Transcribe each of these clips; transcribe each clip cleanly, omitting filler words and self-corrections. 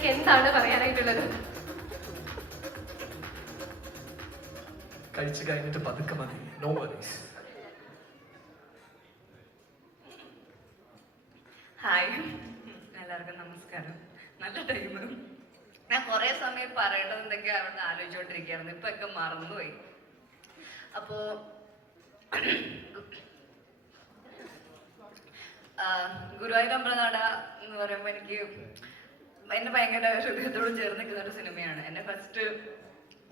സിനിമയ്ക്ക് എന്താണ് പറയാനായിട്ടുള്ളത്? കഴിച്ചു കഴിഞ്ഞിട്ട് പതുക്കെ മതി. No worries. ഹായ്, എല്ലാവർക്കും നമസ്കാരം. നല്ല ടൈം. ഞാൻ കുറെ സമയം പറയേണ്ടത് എന്തൊക്കെയാ അവിടെ ആലോചിച്ചോണ്ടിരിക്കുകയായിരുന്നു. ഇപ്പൊ ഒക്കെ മറന്നുപോയി. അപ്പോ ഗുരുവായൂർ അമ്പലനട എന്ന് പറയുമ്പോ എനിക്ക് എന്നെ ഭയങ്കര ഹൃദയത്തോട് ചേർന്ന് നിൽക്കുന്ന ഒരു സിനിമയാണ്. എന്നെ ഫസ്റ്റ്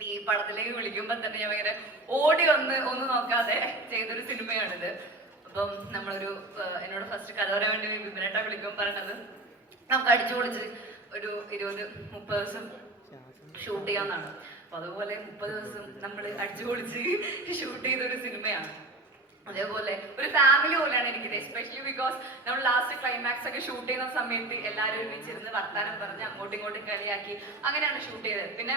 ഈ പടത്തിലേക്ക് വിളിക്കുമ്പോ തന്നെ ഞാൻ ഭയങ്കര ഓടി ഒന്ന് നോക്കാതെ ചെയ്തൊരു സിനിമയാണിത്. അപ്പം നമ്മളൊരു എന്നോട് ഫസ്റ്റ് കഥ പറയാൻ വേണ്ടി വിപിനേട്ട വിളിക്കുമ്പോൾ പറഞ്ഞത് നമുക്ക് അടിച്ചു പൊളിച്ച് ഒരു 20-30 ദിവസം ഷൂട്ട് ചെയ്യാന്നാണ്. അപ്പൊ അതുപോലെ 30 ദിവസം നമ്മൾ അടിച്ചു പൊളിച്ച് ഷൂട്ട് ചെയ്തൊരു സിനിമയാണ്. അതേപോലെ ഒരു ഫാമിലി പോലെയാണ് എനിക്ക്, എസ്പെഷ്യലി ബിക്കോസ് നമ്മൾ ലാസ്റ്റ് ക്ലൈമാക്സ് ഒക്കെ ഷൂട്ട് ചെയ്യുന്ന സമയത്ത് എല്ലാവരും ഒരുമിച്ചിരുന്ന് വർത്താനം പറഞ്ഞ് അങ്ങോട്ടും ഇങ്ങോട്ടും കളിയാക്കി അങ്ങനെയാണ് ഷൂട്ട് ചെയ്തത്. പിന്നെ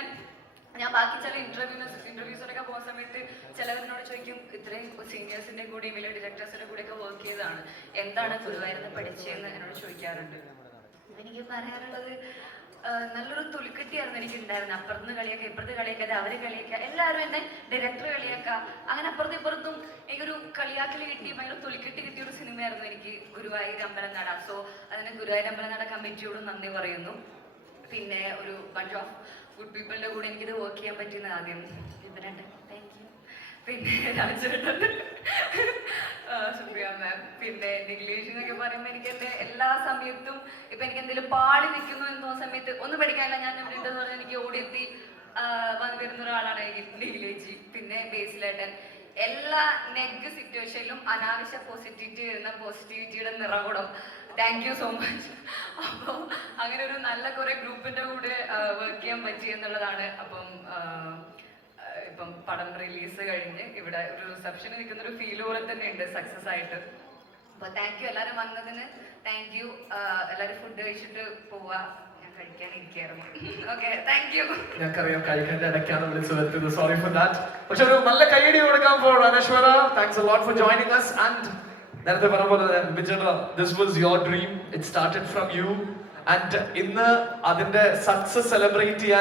ഞാൻ ബാക്കി ചില ഇന്റർവ്യൂസിനൊക്കെ പോകുന്ന സമയത്ത് ചിലവരിനോട് ചോദിക്കും, ഇത്രയും സീനിയേഴ്സിന്റെ കൂടെയും വലിയ ഡയറക്ടേഴ്സിന്റെ കൂടെ ഒക്കെ വർക്ക് ചെയ്തതാണ്, എന്താണ് ഗുരുവായൂരിന്ന് പഠിച്ചതെന്ന് എന്നോട് ചോദിക്കാറുണ്ട്. എനിക്ക് പറയാനുള്ളത് നല്ലൊരു തുലിക്കെട്ടിയായിരുന്നു എനിക്ക് ഉണ്ടായിരുന്നത്. അപ്പുറത്ത് കളിയാക്കുക, ഇപ്പുറത്ത് കളിയാക്കാതെ അവര് കളിയാക്കുക, എല്ലാവരും എന്നെ ഡയറക്ടർ കളിയാക്കുക, അങ്ങനെ അപ്പുറത്തും ഇപ്പുറത്തും എനിക്കൊരു കളിയാക്കൽ കിട്ടി, ഭയങ്കര തുലിക്കെട്ടി കിട്ടിയ ഒരു സിനിമയായിരുന്നു എനിക്ക് ഗുരുവായൂർ അമ്പലനട. സോ അതിന് ഗുരുവായൂർ അമ്പലനട കമ്മിറ്റിയോട് നന്ദി പറയുന്നു. പിന്നെ ഒരു ബഞ്ച് ഓഫ് ഗുഡ് പീപ്പിളിന്റെ കൂടെ എനിക്കിത് വർക്ക് ചെയ്യാൻ പറ്റിയെന്ന് ആദ്യം ഇതിനുണ്ട്, താങ്ക് യു. പിന്നെ രാജേട്ടൻ, സുപ്രിയ മാം, പിന്നെ ഇംഗ്ലീഷ് എന്നൊക്കെ പറയുമ്പോൾ എനിക്ക് എന്റെ എല്ലാ സമയത്തും ഇപ്പൊ എനിക്ക് എന്തെങ്കിലും പാളി നിൽക്കുന്നു എന്ന് തോന്നുന്ന സമയത്ത് ഒന്നും പഠിക്കാനില്ല, ഞാൻ ഇവിടെ ഉണ്ടെന്ന് പറഞ്ഞാൽ എനിക്ക് ഓടിയെത്തി വരുന്ന ഒരാളാണ് നിഖിലേച്ചി. പിന്നെ ബേസിലേട്ടൻ എല്ലാ നെഗ് സിറ്റുവേഷനിലും അനാവശ്യ പോസിറ്റിവിറ്റി വരുന്ന പോസിറ്റിവിറ്റിയുടെ നിറകുടം, താങ്ക് യു സോ മച്ച്. അപ്പോൾ അങ്ങനെ ഒരു നല്ല കുറെ ഗ്രൂപ്പിന്റെ കൂടെ വർക്ക് ചെയ്യാൻ പറ്റി എന്നുള്ളതാണ്. അപ്പം ഇപ്പം പടം റിലീസ് കഴിഞ്ഞ് ഇവിടെ ഒരു റിസപ്ഷന് നിൽക്കുന്ന ഒരു ഫീൽ പോലെ തന്നെ ഉണ്ട് സക്സസ് ആയിട്ട്. അപ്പൊ താങ്ക് യു എല്ലാവരും വന്നതിന്, താങ്ക് യു. എല്ലാവരും ഫുഡ് കഴിച്ചിട്ട് പോവാ, ഞാൻ കഴിക്കാനിരിക്കായിരുന്നു. Okay, thank you. ഞങ്ങൾക്കറിയാം കഴിക്കേണ്ട ഇടയ്ക്കാണ് വിളിച്ചു വരുന്നത്, സോറി ഫോർ ദാറ്റ്. പക്ഷെ ഒരു നല്ല കൈയടി കൊടുക്കാൻ for Anaswara. Thanks a lot for joining us. And നേരത്തെ പറഞ്ഞ പോലെ Vijaya, this was your dream, it started from you. And ഇന്ന് അതിന്റെ സക്സസ് സെലിബ്രേറ്റ് ചെയ്യാൻ